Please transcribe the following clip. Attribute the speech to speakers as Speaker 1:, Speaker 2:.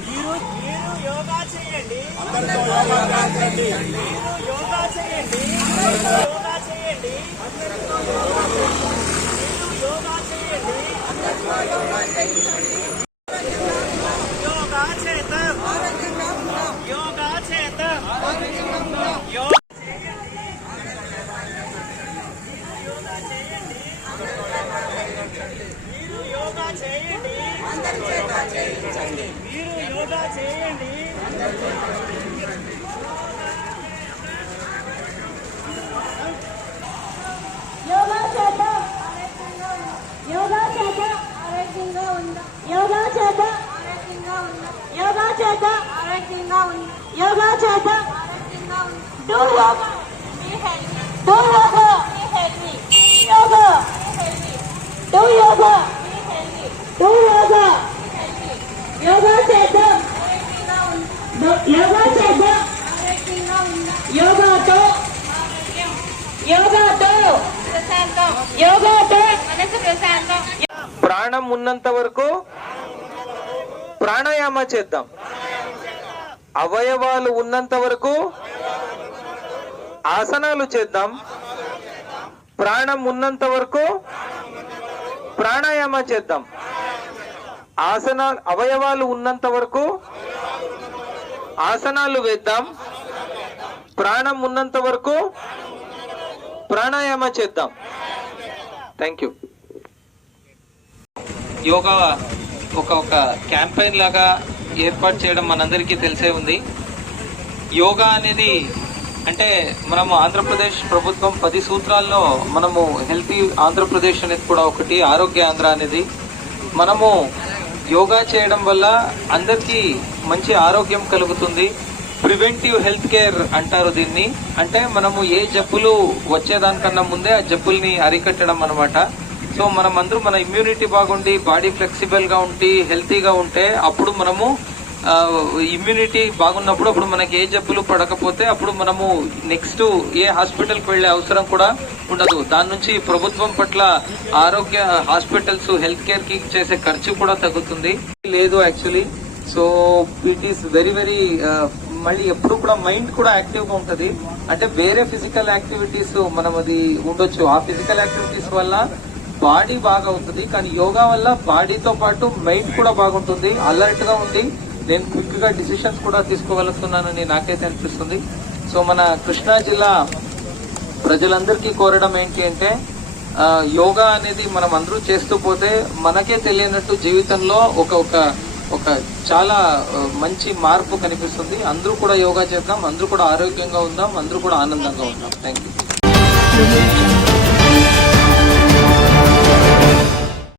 Speaker 1: మీరు మీరు యోగా చేయండి. మీరు యోగా చేయండి. యోగా చేయండి మీరు యోగా చేయండి. యోగా చేద్దాం యోగా చేద్దాం యోగా మీరు యోగా చేయండి మీరు యోగా చేయండి
Speaker 2: యోగా చేత యోగా చేత ఆరోగ్యంగా ఉందాం యోగా చేత ఆరోగ్యంగా ఉందాం యోగా చేద్దాం ఆరోగ్యంగా ఉందాం యోగా చేద్దాం ఆరోగ్యంగా do yoga do yoga yoga be healthy do yoga be healthy do yoga be healthy yoga చేద్దాం ఆరోగ్యంగా ఉందాం యోగా చేద్దాం ఆరోగ్యంగా ఉందాం యోగాతో ఆరోగ్యం యోగాతో యోగాతో మనసు ప్రశాంతం
Speaker 3: ప్రాణం ఉన్నంత వరకు ప్రాణాయామ చేద్దాం. అవయవాలు ఉన్నంత వరకు ఆసనాలు చేద్దాం. ప్రాణం ఉన్నంత వరకు ప్రాణాయామ చేద్దాం. ఆసనాలు అవయవాలు ఉన్నంత వరకు ఆసనాలు వేద్దాం. ప్రాణం ఉన్నంత వరకు ప్రాణాయామ చేద్దాం. థ్యాంక్ యూ యోగా ఒక ఒక క్యాంపెయిన్ లాగా ఏర్పాటు చేయడం మనందరికీ తెలిసే ఉంది. యోగా అనేది అంటే మనము ఆంధ్రప్రదేశ్ ప్రభుత్వం పది సూత్రాల్లో మనము హెల్తీ ఆంధ్రప్రదేశ్ అనేది కూడా ఒకటి ఆరోగ్య ఆంధ్ర అనేది. మనము యోగా చేయడం వల్ల అందరికీ మంచి ఆరోగ్యం కలుగుతుంది. ప్రివెంటివ్ హెల్త్ కేర్ అంటారు దీన్ని. అంటే మనము ఏ జబ్బులు వచ్చేదానికన్నా ముందే ఆ జబ్బుల్ని అరికట్టడం అనమాట సో మనం అందరూ మన ఇమ్యూనిటీ బాగుండి బాడీ ఫ్లెక్సిబుల్గా ఉండి హెల్తీగా ఉంటే అప్పుడు మనము ఇమ్యూనిటీ బాగున్నప్పుడు అప్పుడు మనకి ఏ జబ్బులు పడకపోతే అప్పుడు మనము నెక్స్ట్ ఏ హాస్పిటల్కి వెళ్ళే అవసరం కూడా ఉండదు. దాని నుంచి ప్రభుత్వం పట్ల ఆరోగ్య హాస్పిటల్స్ హెల్త్ కేర్కి చేసే ఖర్చు కూడా తగ్గుతుంది. లేదు actually so it is very very మళ్ళీ ఎప్పుడు కూడా మైండ్ కూడా యాక్టివ్గా ఉంటది. అంటే వేరే ఫిజికల్ యాక్టివిటీస్ మనం అది ఉండొచ్చు. ఆ ఫిజికల్ యాక్టివిటీస్ వల్ల బాడీ బాగా ఉంటుంది. కానీ యోగా వల్ల బాడీతో పాటు మైండ్ కూడా బాగుంటుంది. అలర్ట్గా ఉంది. నేను క్విక్గా డిసిషన్స్ కూడా తీసుకోగలుగుతున్నానని నాకైతే అనిపిస్తుంది. సో మన కృష్ణా జిల్లా ప్రజలందరికీ కోరడం ఏంటి అంటే యోగా అనేది మనం అందరూ చేస్తూ పోతే మనకే తెలియనట్టు జీవితంలో ఒక ఒక ఒక చాలా మంచి మార్పు కనిపిస్తుంది. అందరూ కూడా యోగా చేద్దాం అందరూ కూడా ఆరోగ్యంగా ఉందాం అందరూ కూడా ఆనందంగా ఉందాం. Thank you